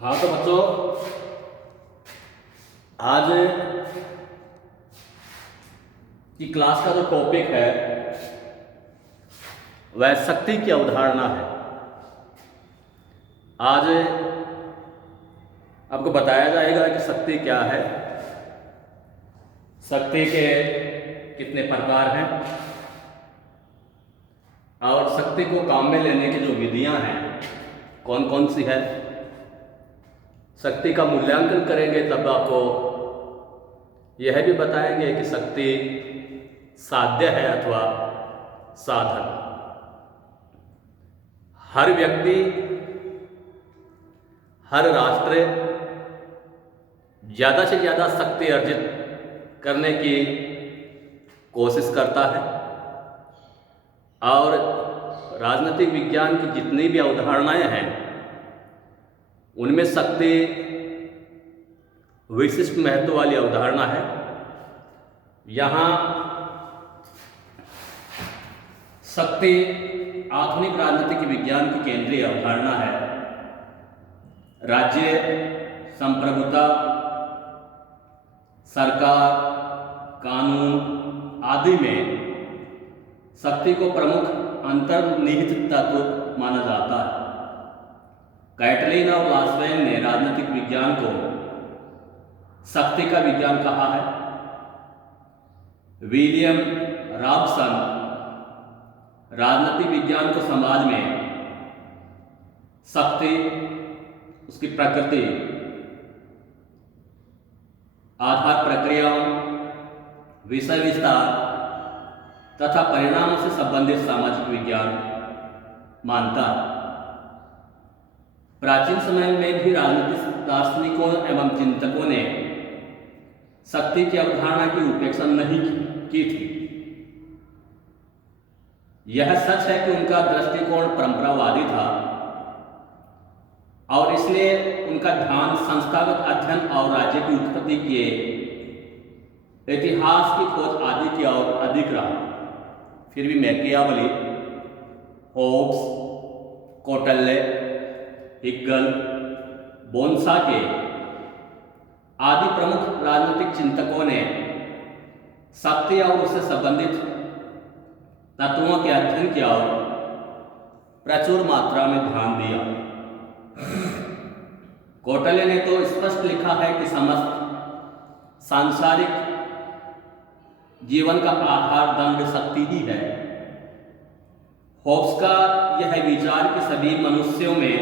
हाँ तो बच्चों, आज की क्लास का जो टॉपिक है वह शक्ति की अवधारणा है। आज आपको बताया जाएगा कि शक्ति क्या है, शक्ति के कितने प्रकार हैं और शक्ति को काम में लेने की जो विधियां हैं कौन कौन सी है। शक्ति का मूल्यांकन करेंगे तब आपको यह भी बताएंगे कि शक्ति साध्य है अथवा साधन। हर व्यक्ति, हर राष्ट्र ज़्यादा से ज़्यादा शक्ति अर्जित करने की कोशिश करता है और राजनीतिक विज्ञान की जितनी भी अवधारणाएं हैं उनमें शक्ति विशिष्ट महत्व वाली अवधारणा है। यहाँ शक्ति आधुनिक राजनीतिक विज्ञान की केंद्रीय अवधारणा है। राज्य, संप्रभुता, सरकार, कानून आदि में शक्ति को प्रमुख अंतर्निहित तत्व माना जाता है। कैटलिन और लासवेन ने राजनीतिक विज्ञान को शक्ति का विज्ञान कहा है। विलियम रॉबसन राजनीतिक विज्ञान को समाज में शक्ति, उसकी प्रकृति, आधार प्रक्रियाओं, विषय विस्तार तथा परिणामों से संबंधित सामाजिक विज्ञान मानता है। प्राचीन समय में भी राजनीतिक दार्शनिकों एवं चिंतकों ने शक्ति की अवधारणा की उपेक्षा नहीं की थी। यह सच है कि उनका दृष्टिकोण परंपरावादी था और इसलिए उनका ध्यान संस्थागत अध्ययन और राज्य की उत्पत्ति के इतिहास की खोज आदि की ओर अधिक रहा। फिर भी मैकियावली, होब्स, कौटिल्य, हिगल, बोनसाके आदि प्रमुख राजनीतिक चिंतकों ने शक्ति और उससे संबंधित तत्वों के अध्ययन की ओर प्रचुर मात्रा में ध्यान दिया। कौटिल्य ने तो स्पष्ट लिखा है कि समस्त सांसारिक जीवन का आधार दंड शक्ति ही है। होब्स का यह विचार कि सभी मनुष्यों में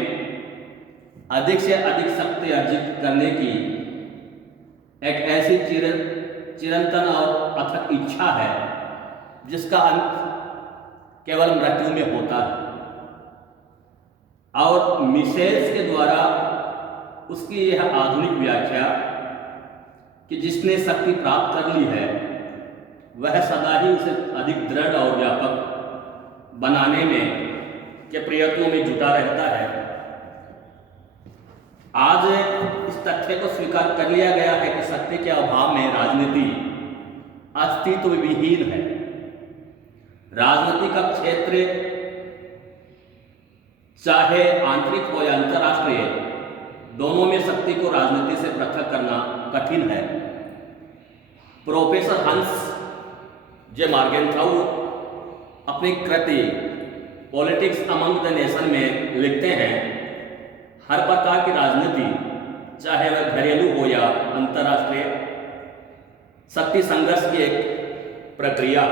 अधिक से अधिक शक्ति अर्जित करने की एक ऐसी चिरंतन और अथक इच्छा है जिसका अंत केवल मृत्यु में होता है, और मिशेल्स के द्वारा उसकी यह आधुनिक व्याख्या कि जिसने शक्ति प्राप्त कर ली है वह सदा ही उसे अधिक दृढ़ और व्यापक बनाने में के प्रयत्नों में जुटा रहता है। आज इस तथ्य को स्वीकार कर लिया गया है कि शक्ति के अभाव में राजनीति अस्तित्व विहीन है। राजनीति का क्षेत्र चाहे आंतरिक हो या अंतर्राष्ट्रीय, दोनों में शक्ति को राजनीति से पृथक करना कठिन है। प्रोफेसर हंस जे मार्गेनथाउ अपनी कृति पॉलिटिक्स अमंग द नेशन में लिखते हैं, हर प्रकार की राजनीति, चाहे वह घरेलू हो या अंतर्राष्ट्रीय, शक्ति संघर्ष की एक प्रक्रिया।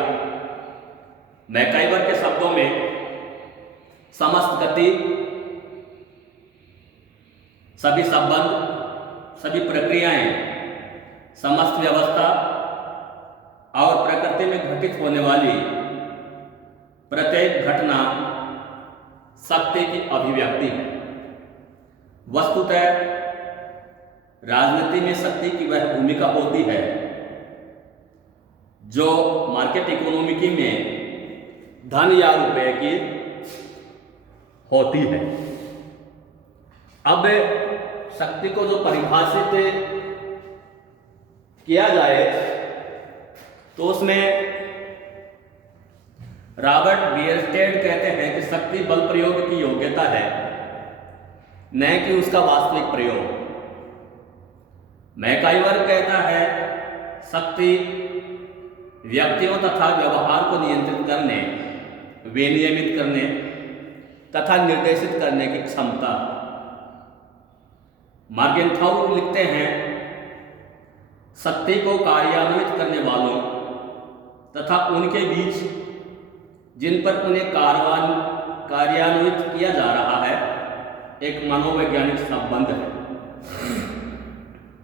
मैकाइवर के शब्दों में समस्त गति, सभी संबंध, सभी प्रक्रियाएं, समस्त व्यवस्था और प्रकृति में घटित होने वाली प्रत्येक घटना शक्ति की अभिव्यक्ति है। वस्तुतः राजनीति में शक्ति की वह भूमिका होती है जो मार्केट इकोनॉमी में धन या रुपए की होती है। अब शक्ति को जो परिभाषित किया जाए तो उसमें रॉबर्ट बियरस्टेड कहते हैं कि शक्ति बल प्रयोग की योग्यता है, न कि उसका वास्तविक प्रयोग। मैकाइवर कहता है शक्ति व्यक्तियों तथा व्यवहार को नियंत्रित करने, विनियमित करने तथा निर्देशित करने की क्षमता। मॉर्गेनथाउ लिखते हैं शक्ति को कार्यान्वित करने वालों तथा उनके बीच जिन पर उन्हें कार्यान्वित किया जा रहा है एक मनोवैज्ञानिक संबंध है।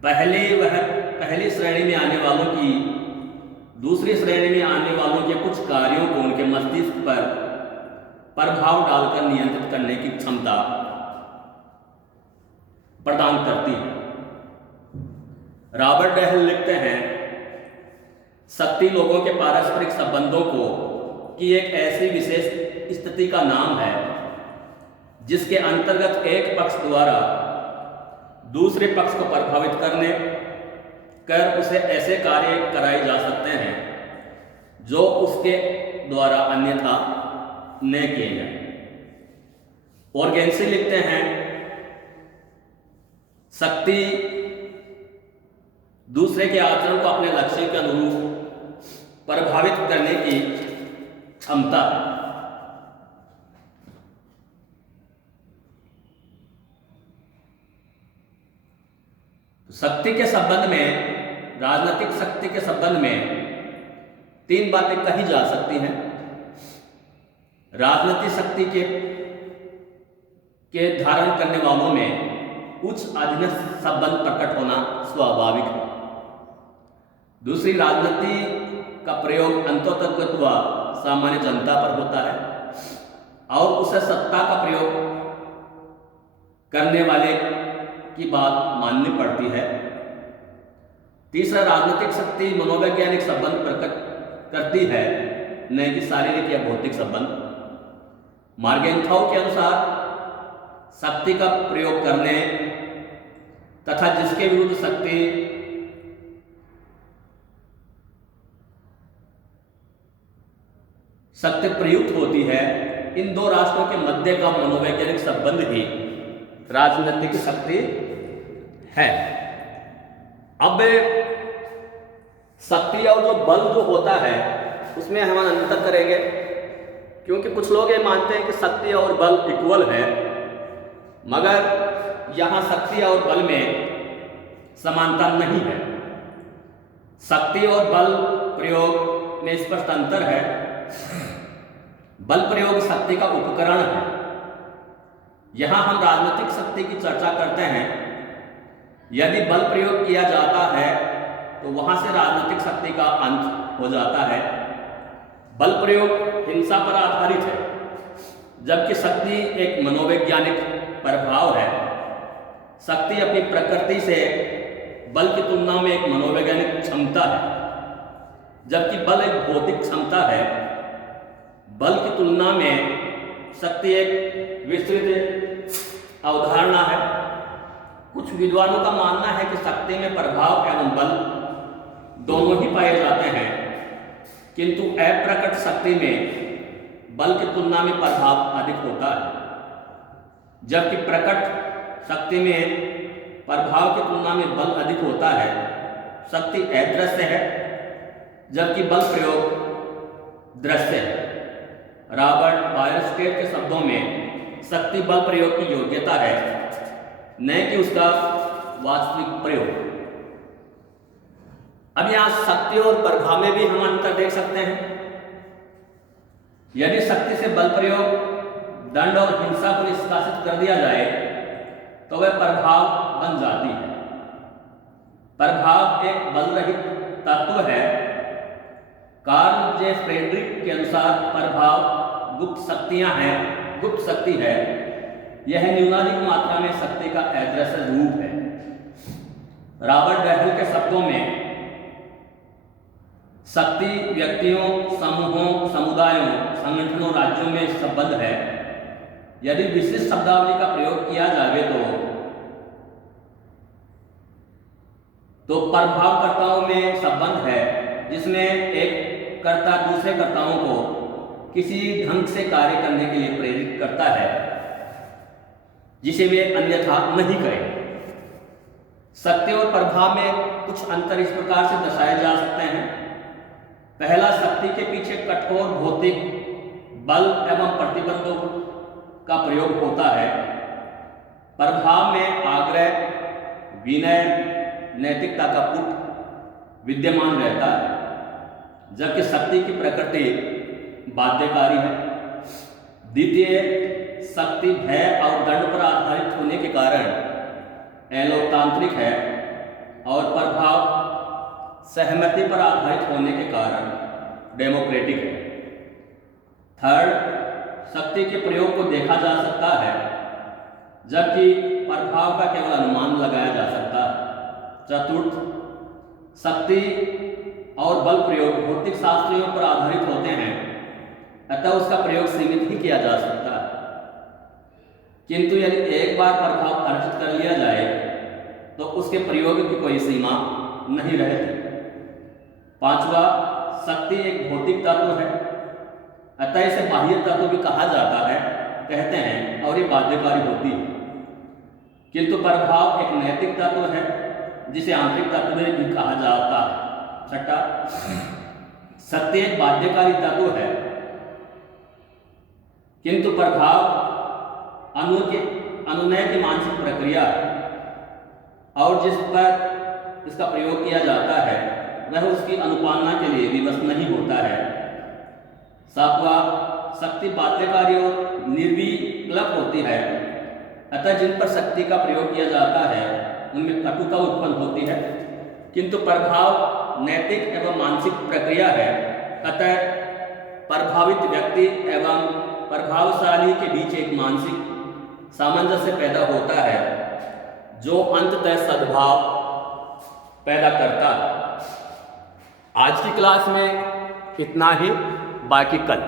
पहली श्रेणी में आने वालों की दूसरी श्रेणी में आने वालों के कुछ कार्यों को उनके मस्तिष्क पर प्रभाव डालकर नियंत्रित करने की क्षमता प्रदान करती है। रॉबर्ट डहल लिखते हैं शक्ति लोगों के पारस्परिक संबंधों को की एक ऐसी विशेष स्थिति का नाम है जिसके अंतर्गत एक पक्ष द्वारा दूसरे पक्ष को प्रभावित करने कर उसे ऐसे कार्य कराए जा सकते हैं जो उसके द्वारा अन्यथा न किए जाए। ऑर्गेन्सी लिखते हैं शक्ति दूसरे के आचरण को अपने लक्ष्य के अनुरूप प्रभावित करने की क्षमता। शक्ति के संबंध में, राजनीतिक शक्ति के संबंध में 3 बातें कही जा सकती हैं। राजनीतिक शक्ति के धारण करने वालों में उच्च अधीनस्थ संबंध प्रकट होना स्वाभाविक है। दूसरी, राजनीति का प्रयोग अंततः सामान्य जनता पर होता है और उसे सत्ता का प्रयोग करने वाले की बात माननी पड़ती है। तीसरा, राजनीतिक शक्ति मनोवैज्ञानिक संबंध प्रकट करती है, न कि शारीरिक या भौतिक संबंध। मॉर्गेनथाउ के अनुसार शक्ति का प्रयोग करने तथा जिसके विरुद्ध शक्ति प्रयुक्त होती है, इन 2 राष्ट्रों के मध्य का मनोवैज्ञानिक संबंध ही राजनीतिक शक्ति है। अब शक्ति और जो बल जो होता है उसमें हम अंतर करेंगे, क्योंकि कुछ लोग ये मानते हैं कि शक्ति और बल इक्वल है, मगर यहाँ शक्ति और बल में समानता नहीं है। शक्ति और बल प्रयोग में स्पष्ट अंतर है। बल प्रयोग शक्ति का उपकरण है। यहाँ हम राजनीतिक शक्ति की चर्चा करते हैं। यदि बल प्रयोग किया जाता है तो वहाँ से राजनीतिक शक्ति का अंत हो जाता है। बल प्रयोग हिंसा पर आधारित है, जबकि शक्ति एक मनोवैज्ञानिक प्रभाव है। शक्ति अपनी प्रकृति से बल की तुलना में एक मनोवैज्ञानिक क्षमता है, जबकि बल एक भौतिक क्षमता है। बल की तुलना में शक्ति एक विस्तृत अवधारणा है। कुछ विद्वानों का मानना है कि शक्ति में प्रभाव एवं बल दोनों ही पाए जाते हैं, किंतु अप्रकट शक्ति में बल की तुलना में प्रभाव अधिक होता है, जबकि प्रकट शक्ति में प्रभाव की तुलना में बल अधिक होता है। शक्ति अदृश्य है, जबकि बल प्रयोग दृश्य है। रॉबर्ट बायरस्टेड के शब्दों में शक्ति बल प्रयोग की योग्यता है, न कि उसका वास्तविक प्रयोग। अब यहाँ शक्ति और प्रभाव में भी हम अंतर देख सकते हैं। यदि शक्ति से बल प्रयोग, दंड और हिंसा को निष्कासित कर दिया जाए तो वह प्रभाव बन जाती है। प्रभाव एक बल रहित तत्व है। कार्ल जे फ्रेडरिक के अनुसार प्रभाव गुप्त शक्ति है। यह न्यूनाधिक मात्रा में शक्ति का अदृश्य रूप है। रॉबर्ट डहल के शब्दों में शक्ति व्यक्तियों, समूहों, समुदायों, संगठनों, राज्यों में संबंध है। यदि विशिष्ट शब्दावली का प्रयोग किया जाए तो प्रभावकर्ताओं में संबंध है, जिसमें एक कर्ता दूसरे कर्ताओं को किसी ढंग से कार्य करने के लिए प्रेरित करता है जिसे वे अन्यथा नहीं करें। शक्ति और प्रभाव में कुछ अंतर इस प्रकार से दर्शाए जा सकते हैं। पहला, शक्ति के पीछे कठोर भौतिक बल एवं प्रतिबंधों का प्रयोग होता है। प्रभाव में आग्रह, विनय, नैतिकता का पुट विद्यमान रहता है, जबकि शक्ति की प्रकृति बाध्यकारी है। द्वितीय, शक्ति भय और दंड पर आधारित होने के कारण अलोकतांत्रिक है और प्रभाव सहमति पर आधारित होने के कारण डेमोक्रेटिक है। थर्ड, शक्ति के प्रयोग को देखा जा सकता है, जबकि प्रभाव का केवल अनुमान लगाया जा सकता है। चतुर्थ, शक्ति और बल प्रयोग भौतिक शास्त्रियों पर आधारित होते हैं, अतः उसका प्रयोग सीमित ही किया जा सकता है। किंतु यदि एक बार प्रभाव अर्जित कर लिया जाए तो उसके प्रयोग की कोई सीमा नहीं रहती। पांचवा, शक्ति एक भौतिक तत्व है, अतः इसे बाह्य तत्व भी कहा जाता है, कहते हैं, और ये बाध्यकारी होती है। किंतु प्रभाव एक नैतिक तत्व है जिसे आंतरिक तत्व भी कहा जाता है। छठा, शक्ति एक बाध्यकारी तत्व है, किंतु प्रभाव अनुनय की मानसिक प्रक्रिया है और जिस पर इसका प्रयोग किया जाता है वह उसकी अनुपालना के लिए विवश नहीं होता है। सातवां, शक्ति बाध्यकारी और निर्विकल्प होती है, अतः जिन पर शक्ति का प्रयोग किया जाता है उनमें कटुता उत्पन्न होती है, किंतु प्रभाव नैतिक एवं मानसिक प्रक्रिया है, अतः प्रभावित व्यक्ति एवं प्रभावशाली के बीच एक मानसिक सामंजस्य पैदा होता है जो अंततः सद्भाव पैदा करता है। आज की क्लास में इतना ही, बाकी कल।